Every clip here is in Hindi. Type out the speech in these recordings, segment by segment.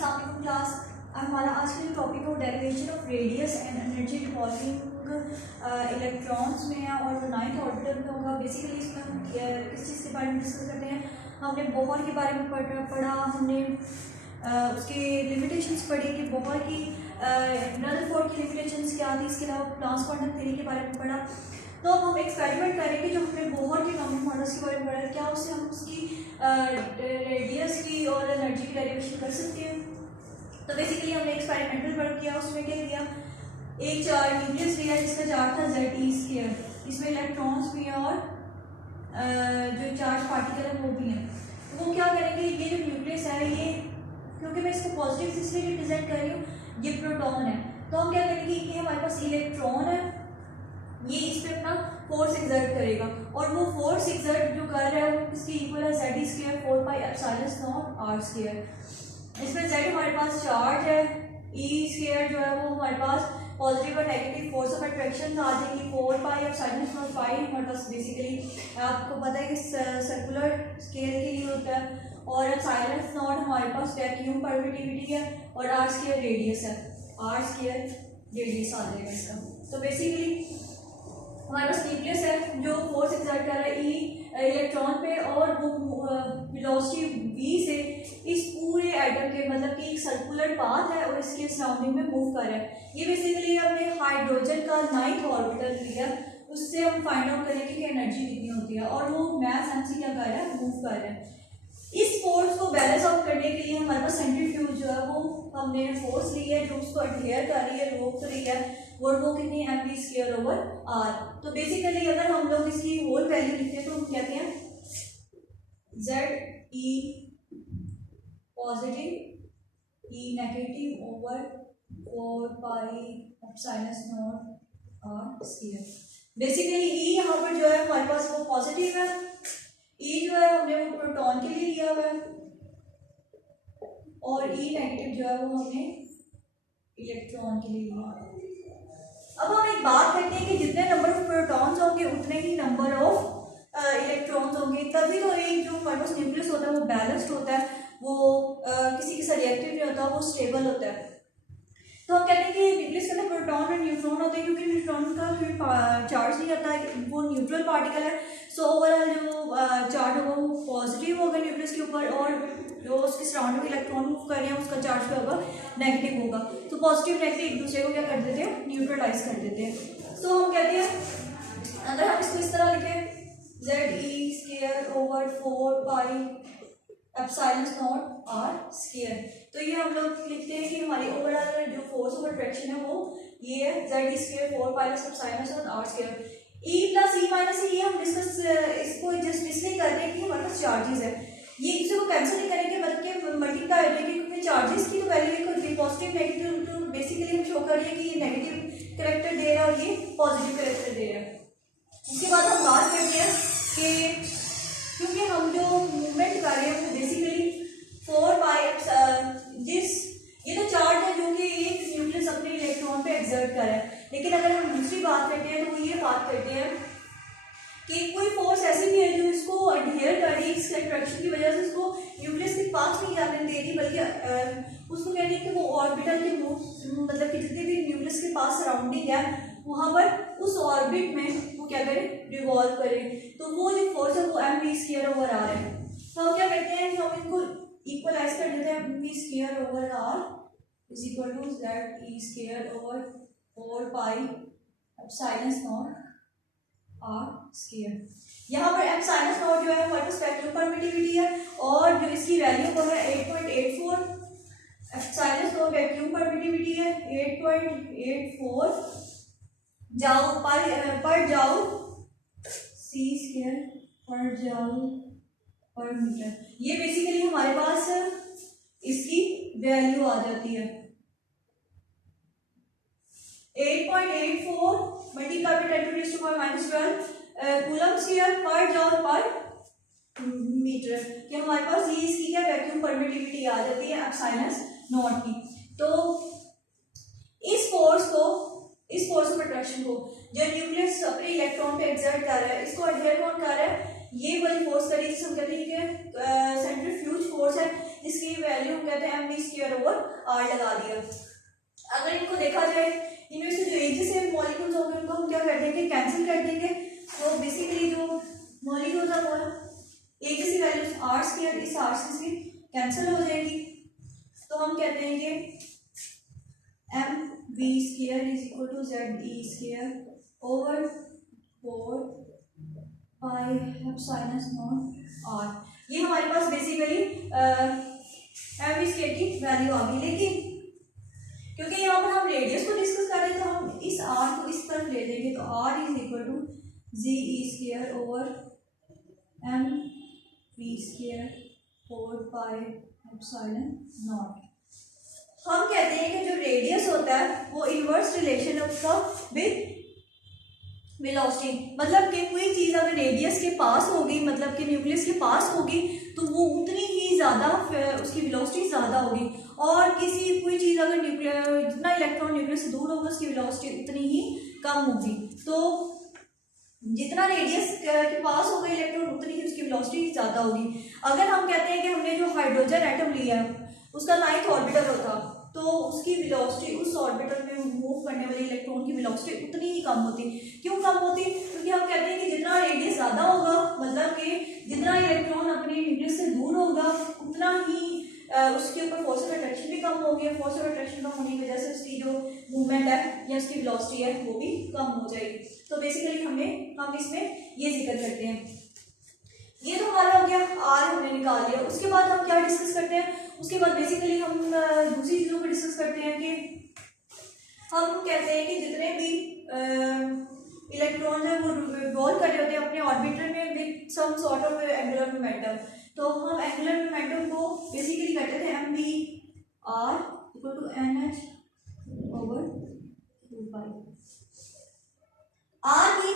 अस्सलाम वालेकुम क्लास। हमारा आज का जो टॉपिक है वो derivation of radius and energy revolving electrons में है और वो 9th ऑर्बिटल में होगा। बेसिकली इसमें हम किस चीज़ के बारे में डिस्कस करते हैं। हमने बोहर के बारे में पढ़ा, हमने उसके लिमिटेशंस पढ़ी कि बोहर की रदरफोर्ड की लिमिटेशंस क्या थी। इसके अलावा ट्रांस क्वांटम थ्योरी के बारे में पढ़ा। तो अब हम एक्सपेरिमेंट करेंगे जो हमने बोहर के एटॉमिक मॉडल्स के बारे में पढ़ा, क्या उससे हम उसकी रेडियस की और एनर्जी की डेरिवेशन कर सकते हैं। तो बेसिकली हमने एक्सपेरिमेंटल वर्क किया, उसमें क्या किया, एक चार्ज न्यूक्लियस लिया जिसका चार्ज था ZE²। इसमें इलेक्ट्रॉन्स भी हैं और जो चार्ज पार्टिकल है वो भी हैं। तो वो क्या करेंगे, ये जो न्यूक्लियस है ये, क्योंकि मैं इसको पॉजिटिव इसलिए रिप्रेजेंट कर रही हूँ, ये प्रोटॉन है। तो हम क्या करेंगे कि हमारे पास इलेक्ट्रॉन है, ये इस पे अपना फोर्स एक्सर्ट करेगा और वो फोर्स एक्सर्ट जो कर रहा है वो किसके इक्वल है, ZE² 4πε0r²। इसमें Z हमारे पास चार्ज है, E² जो है वो हमारे पास पॉजिटिव और नेगेटिव फोर्स ऑफ अट्रैक्शन आ जाएगी। 4πε0 हमारे पास बेसिकली आपको पता है कि सर्कुलर स्केल के लिए होता है और ε0 हमारे पास वैक्यूम परमिटिविटी है और r² रेडियस है, r² रेडियस आ जाएगा इसका। तो बेसिकली हमारे पास न्यूक्लियस है जो फोर्स एक्सर्ट कर रहा है इलेक्ट्रॉन पे और वो वेलोसिटी v से इस पूरे एटम के, मतलब कि एक सर्कुलर पाथ है और इसके सराउंडिंग में मूव कर रहा है। ये बेसिकली हमने हाइड्रोजन का 9th ऑर्बिटल लिया, उससे हम फाइंड आउट करेंगे कि एनर्जी कितनी होती है और वो मैथ हमसे क्या कर रहा है, मूव कर रहा है। इस फोर्स को बैलेंस आउट करने के लिए हमारे पास सेंट्रीफ्यूज जो है वो हमने फोर्स ली है जो उसको अडहेयर कर रही है, रोक रही है, और वो कितनी mv²/r। तो बेसिकली अगर हम लोग इसकी होल वैल्यू लिखते हैं तो हम कहते हैं ZE positive E negative over 4πε0r²। Basically E यहाँ पर जो है हमारे पास वो पॉजिटिव है, E जो है हमने वो प्रोटॉन के लिए लिया हुआ है और E नेगेटिव जो है वो हमने इलेक्ट्रॉन के लिए लिया। अब हम एक बात करते हैं कि जितने नंबर ऑफ प्रोटॉन्स होंगे उतने ही नंबर ऑफ इलेक्ट्रॉन्स होंगे, तभी तो एक जो हमारे पास न्यूक्लियस होता है वो बैलेंस्ड होता है, वो किसी के साथ रिएक्टिव नहीं होता, वो स्टेबल होता है। तो हम कहते हैं कि न्यूक्लियस के अंदर प्रोटॉन और न्यूट्रॉन होते हैं, क्योंकि न्यूट्रॉन का कोई चार्ज नहीं होता है, वो न्यूट्रल पार्टिकल है। सो ओवरऑल जो चार्ज होगा वो पॉजिटिव होगा न्यूक्लियस के ऊपर और जो उसके सराउंडिंग इलेक्ट्रॉन मूव कर रहे हैं उसका चार्ज क्या होगा, नेगेटिव होगा। तो पॉजिटिव नेगेटिव एक दूसरे को क्या कर देते हैं, न्यूट्रलाइज कर देते हैं। सो हम कहते हैं अगर हम इसको इस तरह लिखें ZE² 4πε0r², तो ये हम लोग लिखते हैं कि हमारी ओवरऑल जो फोर्स ऑफ अट्रैक्शन है वो ये है ZE² 4πε0r²। E plus E minus ये हम डिस्कस इसको जस्ट इसलिए कर रहे हैं कि हमारे पास चार्जेस है, ये इसे को कैंसिल नहीं करेंगे बल्कि मल्टीप्लाई हो जाएगी, क्योंकि चार्जेस की तो वैल्यू एक होती है पॉजिटिव नेगेटिव। तो बेसिकली हम शो कर रहे हैं कि ये नेगेटिव कैरेक्टर दे रहा है और ये पॉजिटिव कैरेक्टर दे रहा है। उसके बाद हम बात करते हैं कि क्योंकि हम जो मूवमेंट कर रहे हैं वो बेसिकली 4π ये तो चार्ज है जो कि एक न्यूक्लियस अपने इलेक्ट्रॉन पे एक्सर्ट कर रहा है। लेकिन अगर हम दूसरी बात करते हैं तो वो ये बात करते हैं कि कोई फोर्स ऐसी भी है जो इसको अडहेयर कर रही है, इसके अट्रैक्शन की वजह से इसको न्यूक्लियस के पास नहीं जाने दे रही, बल्कि उसको कह रही है कि वो ऑर्बिटल के मतलब कि जितने भी न्यूक्लियस के पास सराउंडिंग है वहां पर उस ऑर्बिट में वो क्या करे, रिवॉल्व करे। तो वो जो फोर्स है वो mv²/r है। तो हम क्या करते हैं कि हम इनको इक्वलाइज कर देते हैं, mv²/r = ZE² 4πε0r²। यहाँ पर ε0 जो है हमारे पास वैक्यूम परमिटिविटी है और जो इसकी वैल्यू वो है 8.84। ε0 वैक्यूम परमिटिविटी है 8.84 जाओ पर जाओ C² पर जाओ पर मीटर। ये बेसिकली हमारे पास इसकी वैल्यू आ जाती है 8.84 मल्टीप्लाई बाय 10⁻⁻12 कूलम स्क्वायर पर जॉल पर मीटर कि हमारे पास ये इसकी क्या वैक्यूम परमिटिविटी आ जाती है ε0 की। तो इस फोर्स ऑफ अट्रैक्शन को जो न्यूक्लियस अपने इलेक्ट्रॉन पे एक्सर्ट कर रहा है, इसको अडहेयर कौन कर रहा है, ये वाली फोर्स कर रही है जिसे हम कहते हैं कि सेंट्रीफ्यूज फोर्स है, जिसकी वैल्यू हम कहते हैं mv² ओवर r लगा दिया। अगर इनको देखा जाए, इनमें से जो एक जैसे मॉलिक्यूल्स होंगे उनको हम क्या कर देंगे, कैंसिल कर देंगे। तो बेसिकली जो मॉलिक्यूल्स है वो एक जैसी वैल्यूज r² इस r से कैंसिल हो जाएगी। तो हम कहते हैं कि mv² is equal to ze² over 4 pi epsilon naught r। ये हमारे पास बेसिकली mv² की वैल्यू आ गई। लेकिन क्योंकि यहाँ पर हम रेडियस को डिस्कस कर रहे हैं तो हम इस r को इस तरफ ले लेंगे। तो r is equal to ze² over mv² 4 pi epsilon naught. हम कहते हैं कि जो रेडियस होता है वो इनवर्स रिलेशन उसका विद वेलोसिटी, मतलब कि कोई चीज़ अगर रेडियस के पास होगी, मतलब कि न्यूक्लियस के पास होगी, तो वो उतनी ही ज़्यादा उसकी वेलोसिटी ज़्यादा होगी। और किसी कोई चीज़ अगर जितना इलेक्ट्रॉन न्यूक्लियस से दूर होगा उसकी वेलोसिटी उतनी ही कम होगी। तो जितना रेडियस के पास होगा इलेक्ट्रॉन उतनी ही उसकी वेलोसिटी ज़्यादा होगी। अगर हम कहते हैं कि हमने जो हाइड्रोजन एटम लिया है उसका 9th ऑर्बिटल होता, तो उसकी वेलोसिटी उस ऑर्बिटल में मूव करने वाले इलेक्ट्रॉन की वेलोसिटी उतनी ही कम होती। क्यों कम होती? क्योंकि हम कहते हैं कि जितना रेडियस ज़्यादा होगा, मतलब कि जितना इलेक्ट्रॉन अपने न्यूक्लियस से दूर होगा उतना ही उसके ऊपर फोर्स ऑफ अट्रैक्शन भी कम होगी। फोर्स ऑफ अट्रैक्शन कम होने की वजह से उसकी जो मूवमेंट है या उसकी वेलोसिटी है वो भी कम हो जाएगी। तो बेसिकली हम इसमें ये जिक्र करते हैं। ये तो हमारा हो गया, आर हमने निकाल लिया। उसके बाद हम क्या डिस्कस करते हैं? उसके बाद बेसिकली हम दूसरी चीज़ों को डिस्कस करते हैं कि हम कहते हैं कि जितने भी इलेक्ट्रॉन है वो रिवॉल्व कर रहे होते हैं अपने ऑर्बिटर में with some sort of angular momentum. तो हम एंगुलर मोमेंटम को बेसिकली कहते थे mv r equal to nh over 2 pi. R की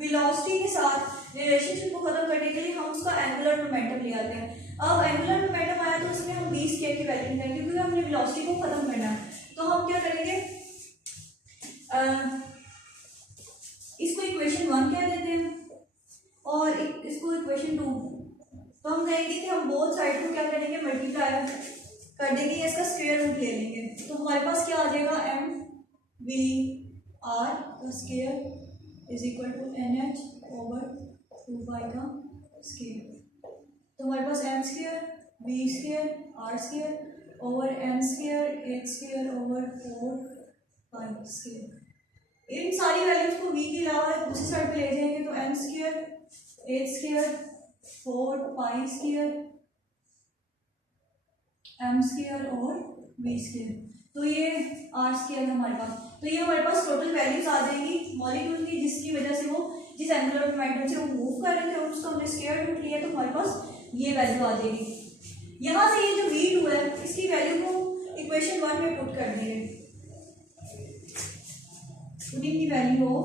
वेलोसिटी के साथ रिलेशनशिप को खत्म करने के लिए हम उसका एंगुलर मोमेंटम ले आते हैं। अब एंगुलर मोमेंटम आया तो उसमें हम v² की वैल्यू निकालेंगे क्योंकि हमने वेलोसिटी को खत्म करना है। तो हम क्या करेंगे, इसको इक्वेशन 1 कह देते हैं और इसको इक्वेशन 2। तो हम कहेंगे कि हम बोथ साइड को क्या करेंगे, मल्टीप्लाई कर देंगे, इसका स्क्वायर रूट ले लेंगे। तो हमारे पास क्या आ जाएगा, mv r का square is equal to nh over 2 pi का स्क्वायर। तो हमारे पास m² v² r² over m² h² over 4 pi square. इन सारी वैल्यूज को v के अलावा दूसरी साइड पे ले जाएंगे तो m² h² 4 pi square m² और v²। तो ये r² हमारे पास। तो ये हमारे पास टोटल वैल्यूज आ जाएंगी मॉलिक्यूल की, जिसकी वजह से वो जिस एंगुलर मोमेंटम से वो मूव कर रहे थे और उसको हमने स्क्वायर रूट लिया तो हमारे पास ये वैल्यू आ जाएगी। यहाँ से ये जो v2 है इसकी वैल्यू को इक्वेशन 1 में पुट कर देंगे। पुटिंग की वैल्यू हो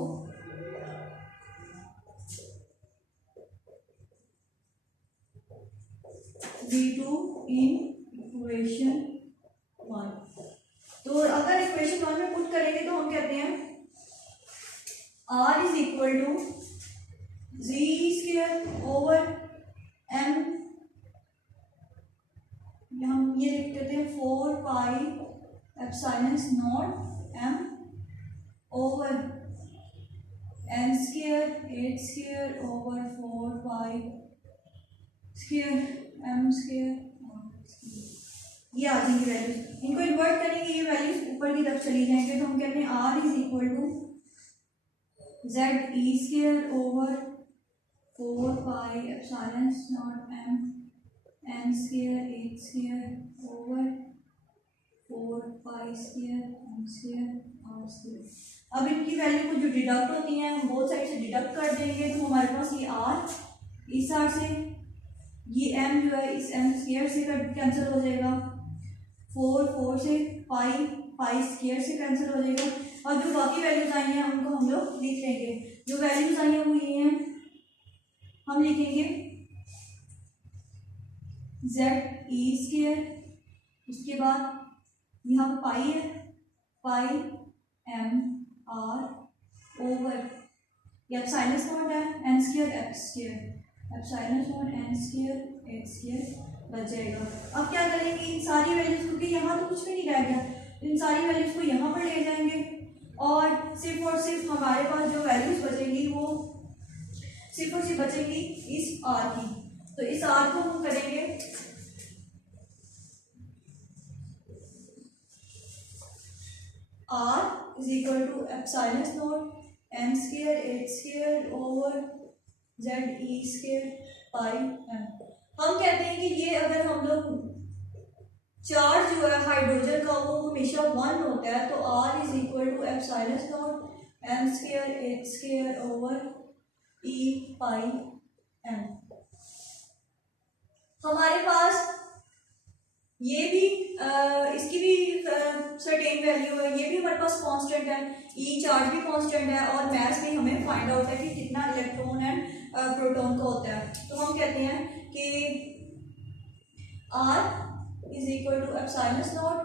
v2 इन इक्वेशन 1। तो अगर इक्वेशन 1 में पुट करेंगे तो हम कहते हैं r is equal to z² over m, हम ये लिख देते हैं 4 pi epsilon naught m over m² h² over 4 pi square m²। ये आ जाएंगी वैल्यूज, इनको इन्वर्ट करेंगे ये वैल्यूज ऊपर की तरफ चली जाएंगे। तो हम कहते हैं r is equal to ze² over 4 pi epsilon naught m m² h² over 4 pi square m² r²। अब इनकी वैल्यू को जो डिडक्ट होती है हम बोथ साइड से डिडक्ट कर देंगे तो हमारे पास ये r इस r से, ये m जो है इस m² से कैंसिल हो जाएगा, 4 से पाई स्क्वायर से कैंसिल हो जाएगा। और जो बाकी वैल्यूज आई हैं उनको हम लोग लिख लेंगे। जो वैल्यूज आई हैं वो ये हैं, हम लिखेंगे ze², उसके बाद यहाँ पाई है, पाई m r over epsilon not है n² x² epsilon not n² h² बच जाएगा। अब क्या करेंगे, इन सारी वैल्यूज, क्योंकि यहाँ तो कुछ भी नहीं रह गया, इन सारी वैल्यूज को यहाँ पर ले जाएंगे और सिर्फ हमारे पास जो वैल्यूज बचेंगी वो सिर्फ और सिर्फ बचेंगी इस आर की। तो इस आर को हम करेंगे R is equal to epsilon naught M square H square over Z E square pi M. हम कहते हैं कि ये अगर हम लोग चार्ज जो है हाइड्रोजन का वो हमेशा 1 होता है, तो R is equal to epsilon naught M square H square over E pi M. हमारे पास ये भी इसकी भी सर्टेन वैल्यू है, ये भी हमारे पास कांस्टेंट है, ई चार्ज भी कांस्टेंट है और मास भी हमें फाइंड आउट है कि कितना इलेक्ट्रॉन एंड प्रोटॉन का होता है। तो हम कहते हैं कि R is equal to epsilon naught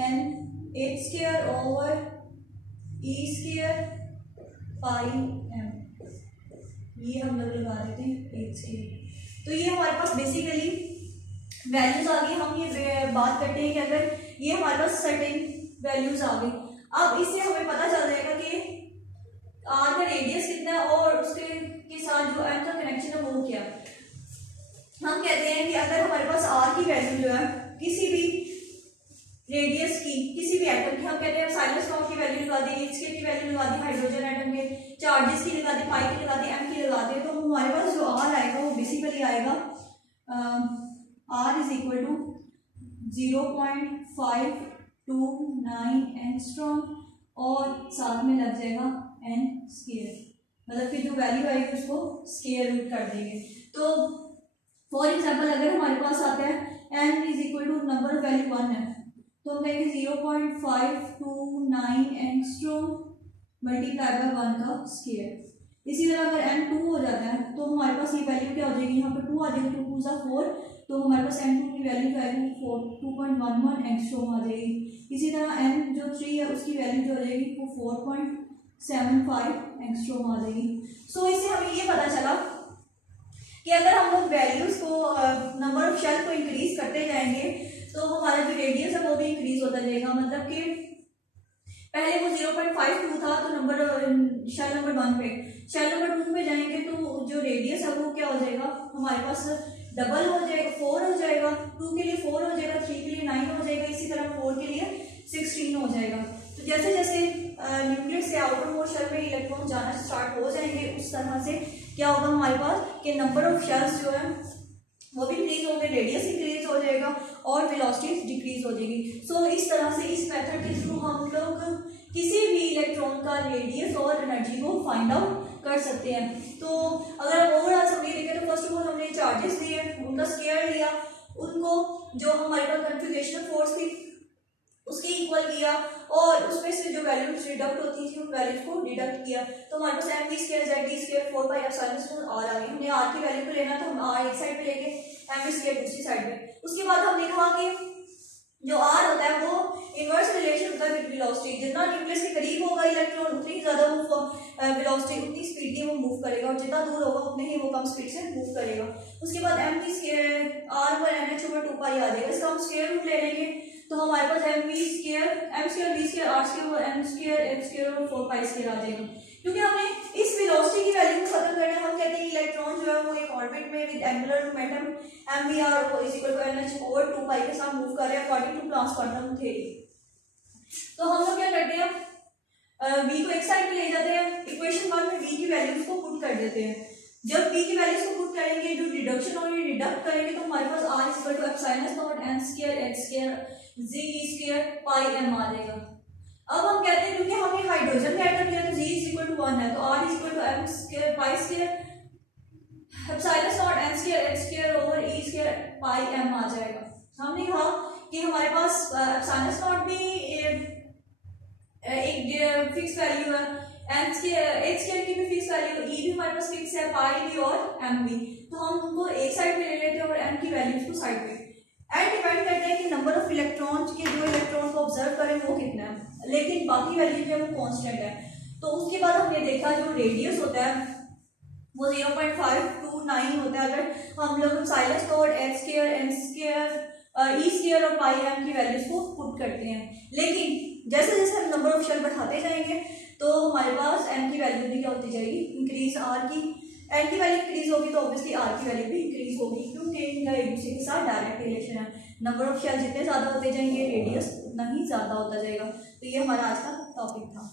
N H square over E square pi M. ये हम लोग लगा देते हैं एच स्क्वायर। तो ये हमारे पास बेसिकली वैल्यूज आ गई। हम ये बात करते हैं कि अगर ये हमारे पास सर्टेन वैल्यूज आ गई, अब इससे हमें पता चल जाएगा कि आर का रेडियस कितना है और उसके साथ जो एम का कनेक्शन है वो क्या है। हम कहते हैं कि अगर हमारे पास आर की वैल्यू जो है किसी भी रेडियस की किसी भी एटम की, हम कहते हैं साइनस नॉट की वैल्यू लगा दी, एच की वैल्यू लगा दी, हाइड्रोजन एटम के चार्जेस की लगा दी, पाई की लगा दी, एम की लगा दी, तो हमारे पास जो आर आएगा वो बेसिकली आएगा R is equal to 0.529 angstrom और साथ में लग जाएगा एन स्क्वायर, मतलब कि जो वैल्यू आएगी उसको स्क्वायर रूट कर देंगे। तो फॉर एग्जांपल अगर हमारे पास आता है N is equal to number of value 1 है, तो हम कहेंगे 0.529 एंगस्ट्रॉम मल्टीप्लाई बाय 1 का स्क्वायर। इसी तरह अगर n 2 हो जाता है तो हमारे पास ये वैल्यू क्या हो जाएगी, यहाँ पर 2 आ जाएगी, 2 2 4, तो हमारे पास n2 की वैल्यू जो आएगी 2.11 एंगस्ट्रॉम आ जाएगी। इसी तरह n जो 3 है उसकी वैल्यू जो हो जाएगी वो 4.75 एंगस्ट्रॉम आ जाएगी। सो इससे हमें ये पता चला कि अगर हम लोग वैल्यूज को नंबर ऑफ शेल को इंक्रीज करते जाएंगे तो हमारा जो रेडियस है वो भी इंक्रीज होता जाएगा। मतलब कि पहले वो 0.52 था तो शेल नंबर 1 पे, शेल नंबर 2 पे जाएंगे तो जो रेडियस है वो क्या हो जाएगा, हमारे पास डबल हो जाएगा, 4 हो जाएगा, 2 के लिए 4 हो जाएगा, 3 के लिए 9 हो जाएगा, इसी तरह 4 के लिए 16 हो जाएगा। तो जैसे जैसे न्यूक्लियस से आउटर मोस्ट शेल में इलेक्ट्रॉन जाना स्टार्ट हो जाएंगे उस तरह से क्या होगा हमारे पास कि नंबर ऑफ शेल्स जो है वो भी इंक्रीज होंगे, रेडियस इंक्रीज हो जाएगा और वेलोसिटी डिक्रीज हो जाएगी। सो इस तरह से इस मेथड के थ्रू हम लोग किसी भी इलेक्ट्रॉन का रेडियस और एनर्जी को फाइंड आउट कर सकते हैं। तो अगर हम ओवरऑल समझे देखें तो फर्स्ट ऑफ ऑल हमने चार्जेस लिए, उनका स्केयर लिया, उनको जो हमारे पास कन्फिगरेशनल फोर्स थी उसके इक्वल किया और उसमें से जो वैल्यूज डिडक्ट होती थी उन वैल्यूज को डिडक्ट किया, तो हमारे पास M V square Z D square 4 pi epsilon R आ गई। हमने आर की वैल्यू को लेना तो हम आर एक साइड पे लेंगे, एम वी स्क्वायर दूसरी साइड पे। उसके बाद हमने कहा कि जो आर होता है वो इनवर्स रिलेशन होता है विद वेलोसिटी, जितना न्यूक्लियस के करीब होगा इलेक्ट्रॉन उतनी ही ज्यादा वो वेलोसिटी उतनी स्पीड की वो मूव करेगा और जितना दूर होगा उतने ही वो कम स्पीड से मूव करेगा। उसके बाद एम वी स्क्वायर आर पर एन एच ओवर 2 पाई आ जाएगा, इसका हम स्क्वायर रूट ले लेंगे तो हमारे पास M square V square R square M square H square और 4 पाई स्क्वायर आ जाएगा। क्योंकि हमें इस वेलोसिटी की वैल्यू को खत्म करना है, हम कहते हैं इलेक्ट्रॉन जो है वो एक ऑर्बिट में with angular momentum mvr is equal to nh over 2 pi के साथ मूव कर रहे हैं according to Planck's quantum theory. तो हम लोग क्या करते हैं, v को एक साइड पे ले जाते हैं, इक्वेशन 1 में v की वैल्यूज को पुट कर देते हैं। जब v की वैल्यूज को पुट करेंगे, जो डिडक्शन और ये डिडक्ट करेंगे तो हमारे पास r is equal to epsilon naught n square h square z square pi m आ जाएगा। अब हम कहते हैं क्योंकि हमने हाइड्रोजन का एटम लिया तो z इज इक्वल टू 1 है, तो r is equal to m square pi square epsilon naught n square h square over e square pi m आ जाएगा। हमने कहा कि हमारे पास एप्सिलॉन नॉट भी एक फिक्स वैल्यू है, n स्क्वायर h स्क्वायर की भी फिक्स वैल्यू, e भी हमारे पास फिक्स है, पाई भी और m भी, तो हम उनको एक साइड पे ले लेते हैं और m की वैल्यूज को साइड पे। एंड डिपेंड करते हैं कि नंबर ऑफ इलेक्ट्रॉन्स के जो इलेक्ट्रॉन को ऑब्जर्व करें वो कितना है, लेकिन बाकी वैल्यू जो है वो कांस्टेंट है। तो उसके बाद हमने देखा जो रेडियस होता है वो 0.529 9 होता है, अगर हम लोग silence code x square m square E square और पाई m की वैल्यूज को पुट करते हैं। लेकिन जैसे जैसे हम नंबर ऑफ शेल बढ़ाते जाएंगे तो हमारे पास m की वैल्यू भी क्या होती जाएगी, इंक्रीज। r की n की वैल्यू इंक्रीज होगी तो ऑब्वियसली r की वैल्यू भी इंक्रीज होगी, क्योंकि इनका एक दूसरे के साथ डायरेक्ट रिलेशन है। नंबर ऑफ शेल जितने ज़्यादा होते जाएंगे रेडियस उतना ही ज़्यादा होता जाएगा। तो ये हमारा आज का टॉपिक था।